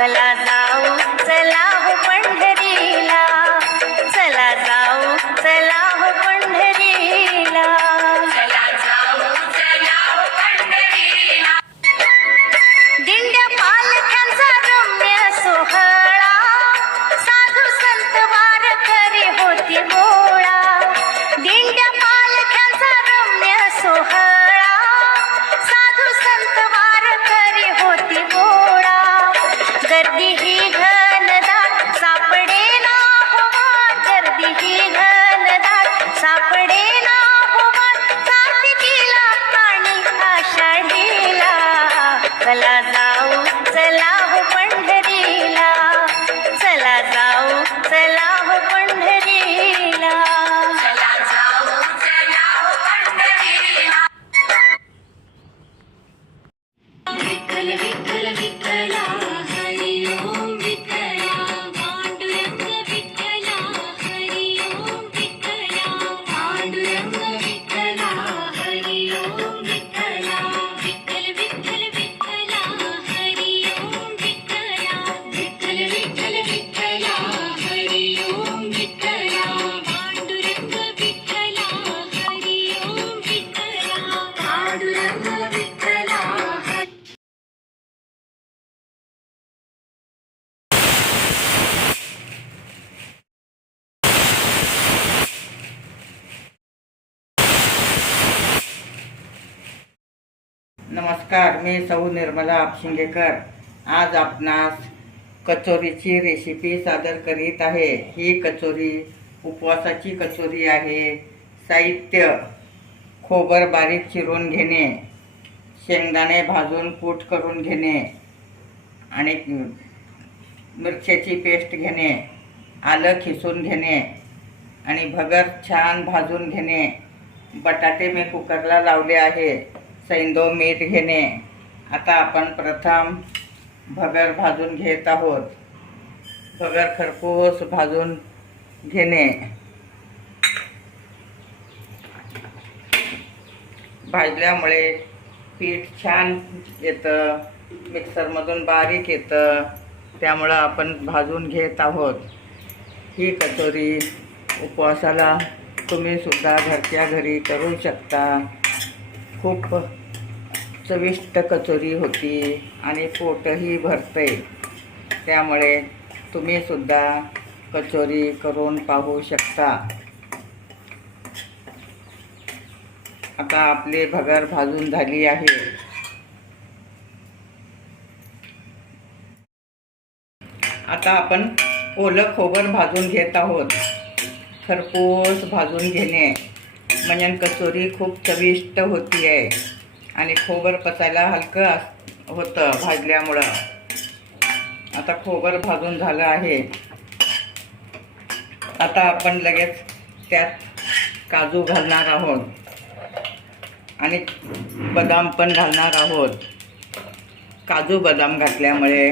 चला जाऊ चला हो पंढरीला, चला जाऊ चला हो पंढरीला, चला जाऊ चला हो पंढरीला. दिंड्या पालख्यांचा रम्य सोहळा, साधू संत वारकरी होती गोळा. दिंड्या पालख्यांचा रम्य सोहळा, साधू संत वारकरी होती गोळा. गर्दी ही घनदाट सापडे ना हो वाट, गर्दी ही घनदाट सापडे ना हो वाट. कार्तिकीला आणि आषाढीला, चला जाऊ चला हो पंढरीला, चला जाऊ चला हो पंढरीला, चला जाऊ चला हो पंढरीला. विठ्ठल विठ्ठल विठ्ठला, हरी ओम विठ्ठला, पांडुरंग विठ्ठला, हरी ओम विठ्ठला, पांडुरंग विठ्ठला, हरी ओम विठ्ठला. विठ्ठल विठ्ठल विठ्ठला, हरी ओम विठ्ठला, विठ्ठल विठ्ठल विठ्ठला, हरी ओम विठ्ठला, पांडुरंग विठ्ठला, हरी ओम विठ्ठला, पांडुरंग विठ्ठला. नमस्कार, मी सौ निर्मला आपशिंगेकर. आज आपणास कचोरीची रेसिपी सादर करीत आहे. ही कचोरी उपवासाची कचोरी आहे. साहित्य: खोबर बारीक चिरून घेणे, शेंगदाणे भाजून कूट करून घेणे आणि मिरच्याची पेस्ट घेणे, आलं खिसून घेणे आणि भगर छान भाजून घेणे. बटाटे मी कुकरला लावले आहे. सैंदव मीठ घेणे. आता आपण प्रथम भगर भाजून घेत आहोत. भगर खरपूस भाजून घेणे. भाजल्यामुळे पीठ छान येतं, मिक्सरमधून बारीक येतं, त्यामुळं आपण भाजून घेत आहोत. ही कचोरी उपवासाला तुम्ही सुद्धा घरच्या घरी करू शकता. खूप चविष्ट कचोरी होती आणि पोटही भरते. त्यामुळे तुम्ही सुद्धा कचोरी करून पाहू शकता. आता आपली भगर भाजून झाली आहे. आता आपण ओलं खोबर भाजून घेत आहोत. खरपूस भाजून घेणे म्हणजे कचोरी खूप चविष्ट होती आहे आणि खोबर पचायला हलकं होतं भाजल्यामुळं. आता खोबर भाजून झालं आहे. आता आपण लगेच त्यात काजू घालणार आहोत आणि बदाम पण घालणार आहोत. काजू बदाम घातल्यामुळे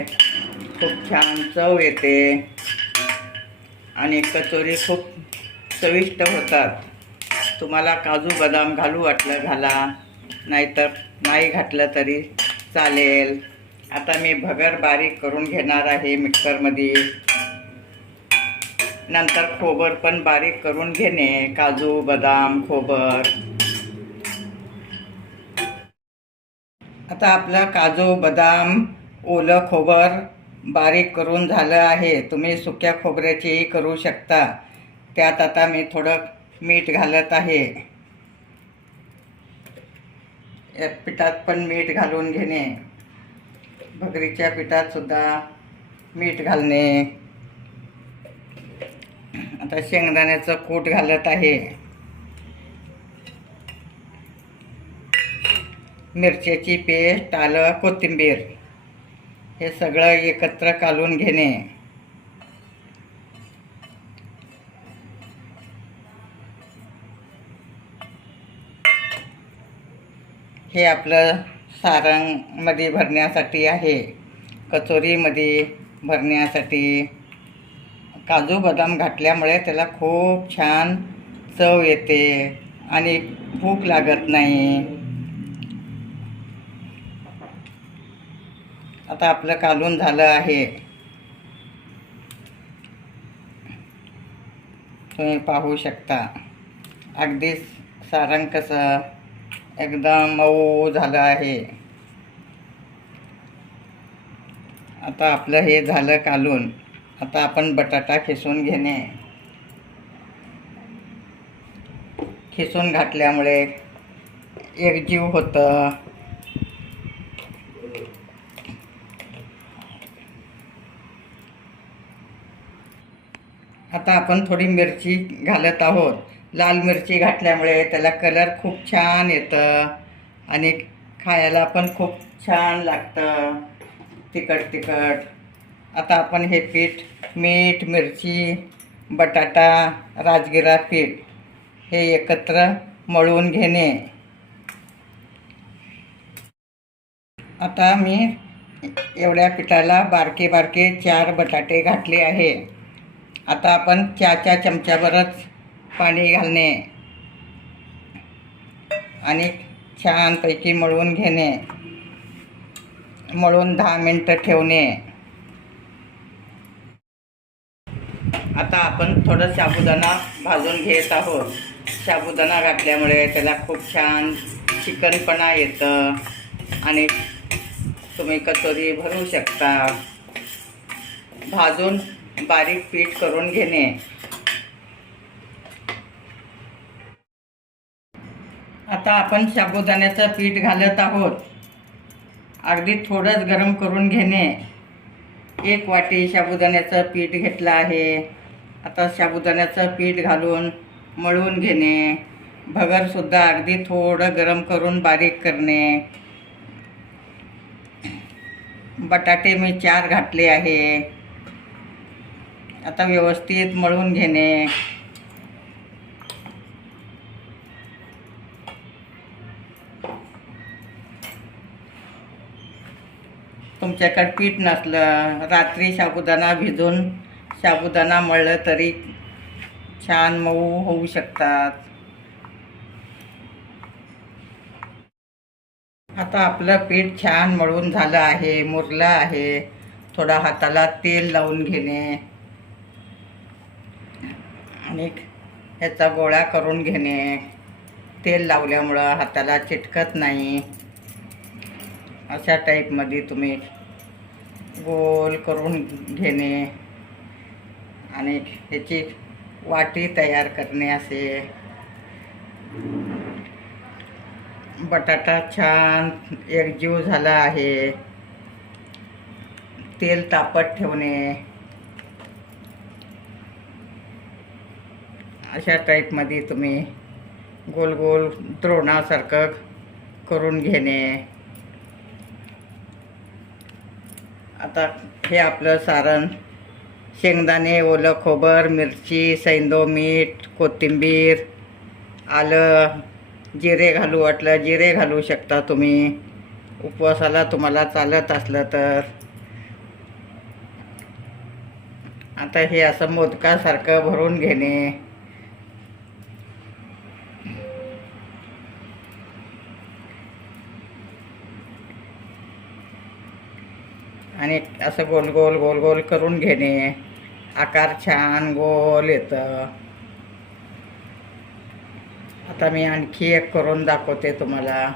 खूप छान चव येते आणि कचोरी खूप चविष्ट होतात. तुम्हाला काजू बदाम घालू वाटलं घाला, नाहीतर नाही घातलं तरी चालेल. आता मी भगर बारीक करून घेणार आहे मिक्सरमध्ये. नंतर खोबर पण बारीक करून घेणे, काजू बदाम खोबर. आता आपलं काजू बदाम ओलं खोबर बारीक करून झालं आहे. तुम्ही सुक्या खोबऱ्याचीही करू शकता. त्यात आता मी थोडं मीठ घालत आहे. या पिठात पण मीठ घालून घेणे. भगरीच्या पिठात सुद्धा मीठ घालणे. आता शेंगदाण्याचं कूट घालत आहे. मिरच्याची पेस्ट, आलं, कोथिंबीर हे सगळं एकत्र कालून घेणे. हे आपलं सारंगमध्ये भरण्यासाठी आहे, कचोरीमध्ये भरण्यासाठी. काजू बदाम घातल्यामुळे त्याला खूप छान चव येते आणि भूक लागत नाही. आता आपलं कालवण झालं आहे. तुम्ही पाहू शकता अगदी सारंग कसं एकदम मऊ झालं आहे. आता आपलं हे झालं कालवून. आता आपण बटाटा खिसून घेणे. खिसून घातल्यामुळे एकजीव होतं. आता आपण थोडी मिरची घालत आहोत. लाल मिरची घातल्यामुळे त्याला कलर खूप छान येतं आणि खायला पण खूप छान लागतं, तिखट तिखट. आता आपण हे पीठ, मीठ, मिरची, बटाटा, राजगिरा पीठ हे एकत्र मळून घेणे. आता मी एवढ्या पिठाला बारके बारके 4 बटाटे घातले आहे. आता आपण चहाच्या चमच्याभरच पाणी घालणे आणि छानपैकी मळून घेणे. मळून 10 मिनटं ठेवणे. आता आपण थोडं साबुदाणा भाजून घेत आहोत. साबुदाणा घातल्यामुळे त्याला खूप छान चिकनपणा येतं आणि तुम्ही कचोरी भरू शकता. भाजून बारीक पीठ करून घेणे. आता आपण साबुदाण्याचं पीठ घालत आहोत. अगदी थोडंच गरम करून घेणे. 1 वाटी साबुदाण्याचं पीठ घेतलं आहे. आता साबुदाण्याचं पीठ घालून मळून घेणे. भगरसुद्धा अगदी थोडं गरम करून बारीक करणे. बटाटे मी 4 घातले आहे. आता व्यवस्थित मळून घेणे. तुमच्याकडे पीठ नसलं, रात्री साबुदाणा भिजून साबुदाणा मळलं तरी छान मऊ होऊ शकतात. आता आपलं पीठ छान मळून झालं आहे, मुरलं आहे. थोडा हाताला तेल लावून घेणे आणि ह्याचा गोळा करून घेणे. तेल लावल्यामुळं हाताला चिटकत नाही. अशा टाईपमध्ये तुम्ही गोल करून घेणे आणि ह्याची वाटी तयार करणे. असे बटाटा छान एकजीव झाला आहे. तेल तापत ठेवणे. अशा टाईपमध्ये तुम्ही गोल गोल द्रोणासारखं करून घेणे. आता हे आपलं सारण शेंगदाणे, ओलं खोबर, मिरची, सैंदव मीठ, कोथिंबीर, आलं, जिरे घालू वाटलं जिरे घालू शकता तुम्ही. उपवासाला तुम्हाला चालत असलं तर. आता हे असं मोदकासारखं भरून घेणे. आणि असं गोल गोल गोल गोल करून घेणे. आकार छान गोल येतं. आता मी आणखी एक करून दाखवते तुम्हाला.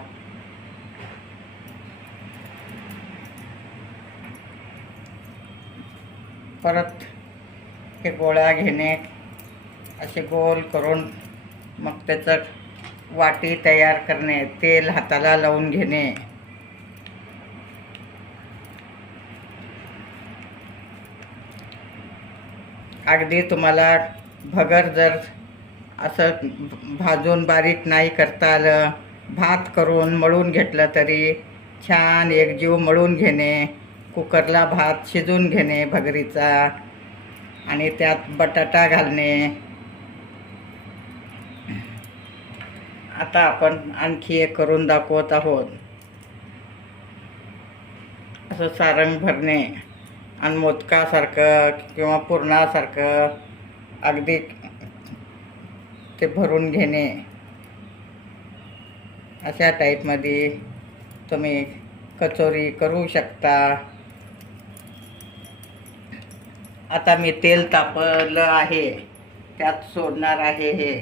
परत हे गोळा घेणे. असे गोल करून मग त्याचं वाटी तयार करणे. तेल हाताला लावून घेणे. अगदी तुम्हाला भगर जर असं भाजून बारीक नाही करता आलं, भात करून मळून घेतलं तरी छान एकजीव मळून घेणे. कुकरला भात शिजवून घेणे भगरीचा आणि त्यात बटाटा घालणे. आता आपण आणखी एक करून दाखवत आहोत. असं सारंग भरणे आणि मोदकासारखं किंवा पुरणासारखं अगदी ते भरून घेणे. अशा टाईपमध्ये तुम्ही कचोरी करू शकता. आता मी तेल तापवलं आहे, त्यात सोडणार आहे हे.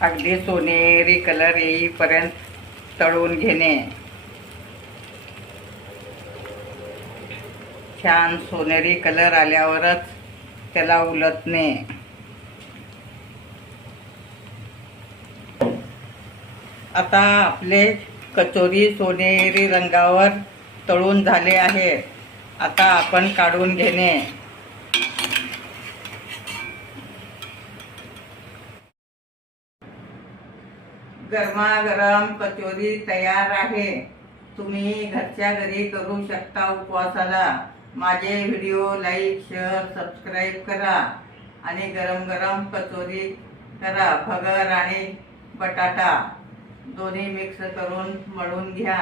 अगदी सोनेरी कलर येईपर्यंत तळून घेणे. छान सोनेरी कलर आल्यावरच त्याला उलटणे. आता आपले कचोरी सोनेरी रंगावर तळून झाले आहे. आता आपण काढून घेणे. गरमागरम कचोरी तयार आहे. तुम्ही घरच्या घरी करू शकता उपवासाला. माझे व्हिडिओ लाईक, शेअर, सबस्क्राईब करा आणि गरम गरम कचोरी करा. भगर आणि बटाटा दोन्ही मिक्स करून मळून घ्या.